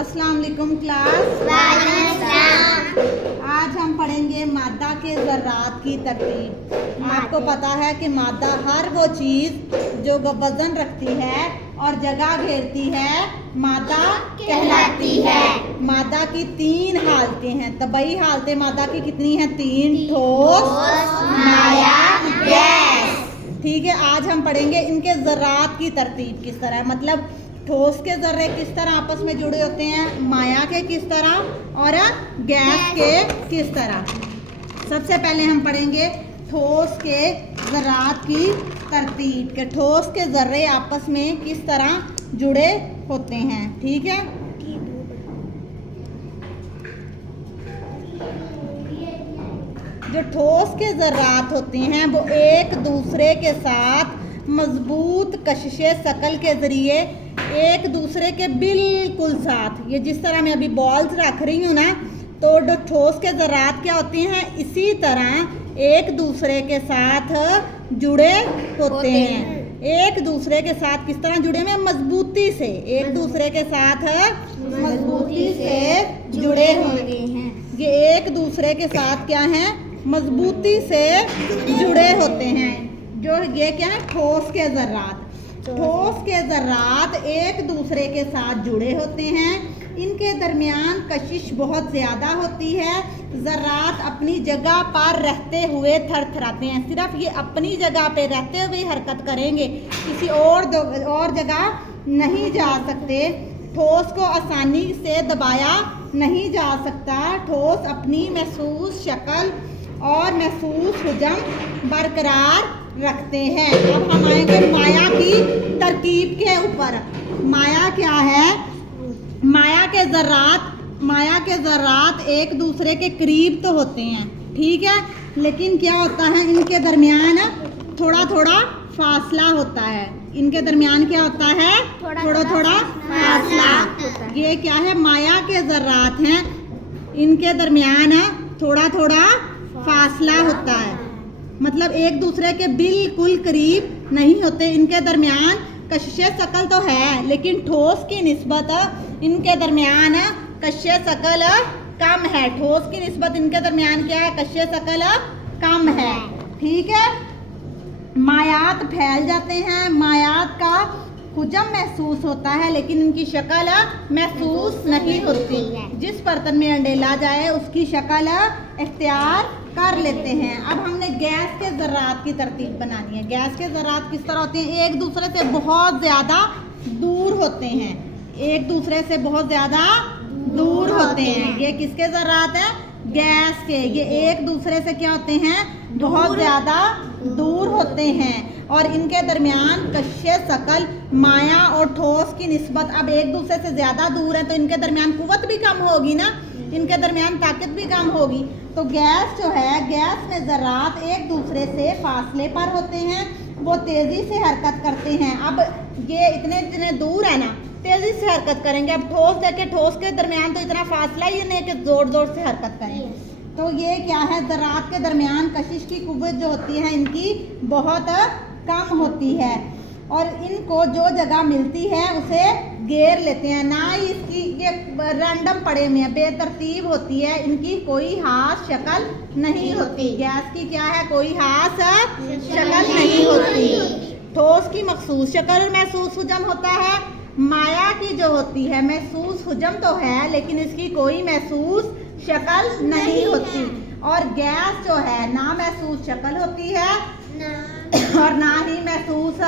अस्सलाम वालेकुम क्लास। आज हम पढ़ेंगे मादा के ज़र्रात की तरतीब। आपको पता है कि मादा हर वो चीज़ जो वजन रखती है और जगह घेरती है मादा कहलाती है। मादा की तीन हालतें हैं। तबई हालतें मादा की कितनी हैं? तीन। ठोस, माया, गैस। ठीक है, आज हम पढ़ेंगे इनके ज़र्रात की तरतीब किस तरह, मतलब ठोस के ज़र्रे किस तरह आपस में जुड़े होते हैं, माया के किस तरह और गैस के किस तरह। सबसे पहले हम पढ़ेंगे ठोस के ज़र्रात की तरतीब के ठोस के ज़र्रे आपस में किस तरह जुड़े होते हैं। ठीक है, जो ठोस के ज़र्रात होते हैं वो एक दूसरे के साथ मजबूत कशिशे शकल के ज़रिए एक दूसरे के बिल्कुल साथ, ये जिस तरह मैं अभी बॉल्स रख रही हूँ ना, तो जो ठोस के ज़र्रात क्या होते हैं इसी तरह एक दूसरे के साथ जुड़े होते हैं। एक दूसरे के साथ किस तरह जुड़े हुए? मजबूती से, एक दूसरे के साथ मजबूती से जुड़े हुए हैं। ये एक दूसरे के साथ क्या हैं? मजबूती से जुड़े होते हैं। जो ये क्या है? ठोस के ज़र्रात। ठोस के ज़र्रात एक दूसरे के साथ जुड़े होते हैं। इनके दरमियान कशिश बहुत ज़्यादा होती है। ज़र्रात अपनी जगह पर रहते हुए थरथराते हैं। सिर्फ ये अपनी जगह पे रहते हुए हरकत करेंगे, किसी और जगह नहीं जा सकते। ठोस को आसानी से दबाया नहीं जा सकता। ठोस अपनी महसूस शक्ल और महसूस हुजम बरकरार रखते हैं। अब हम आएंगे माया की तरकीब के ऊपर। माया क्या है? माया के ज़र्रात एक दूसरे के करीब तो होते हैं, ठीक है, लेकिन क्या होता है इनके दरमियान थोड़ा थोड़ा फासला होता है। इनके दरमियान क्या होता है? थोड़ा थोड़ा फासला। ये क्या है? माया के ज़र्रात हैं, इनके दरमियान थोड़ा थोड़ा फासला होता है, मतलब एक दूसरे के बिल्कुल करीब नहीं होते। इनके दरमियान कशिशे शकल तो है, लेकिन ठोस की निस्बत इनके दरमियान कशिशे शकल कम है। ठोस की निस्बत इनके दरमियान क्या है? कशिशे शकल कम है। ठीक है, मायात फैल जाते हैं। मायात का हुजम महसूस होता है, लेकिन इनकी शक्ल महसूस नहीं होती। जिस बर्तन में अंडेला जाए उसकी शक्ल इख्तियार कर लेते हैं। अब हमने गैस के ज़र्रात की तरतीब बनानी है। गैस के ज़र्रात किस तरह होते हैं? एक दूसरे से बहुत ज़्यादा दूर होते हैं। एक दूसरे से बहुत ज़्यादा दूर होते हैं। ये किसके ज़र्रात हैं? गैस के। ये एक दूसरे से क्या होते हैं? बहुत ज़्यादा दूर होते हैं। और इनके दरमियान कशिशे शकल माया और ठोस की निस्बत अब एक दूसरे से ज़्यादा दूर है, तो इनके दरमियान कुव्वत भी कम होगी ना, इनके दरमियान ताकत भी कम होगी। तो गैस जो है, गैस में ज़र्रात एक दूसरे से फासले पर होते हैं, वो तेज़ी से हरकत करते हैं। अब ये इतने दूर है ना, तेज़ी से हरकत करेंगे। अब ठोस देखे, ठोस के दरमियान तो इतना फासला ही नहीं कि ज़ोर से हरकत करें। तो ये क्या है? ज़र्रात के दरमियान कशिश की कुव्वत जो होती है इनकी बहुत कम होती है, और इनको जो जगह मिलती है उसे घेर लेते हैं। ना ही इसकी ये रैंडम पड़े हुए हैं, बेतरतीब होती है, इनकी कोई खास शक्ल नहीं होती। गैस की क्या है? कोई खास शक्ल नहीं होती। ठोस की मखसूस शक्ल और महसूस हुजम होता है। माया की जो होती है महसूस हुजम तो है, लेकिन इसकी कोई महसूस शक्ल नहीं होती। और गैस जो है ना महसूस शक्ल होती है और ना ही महसूस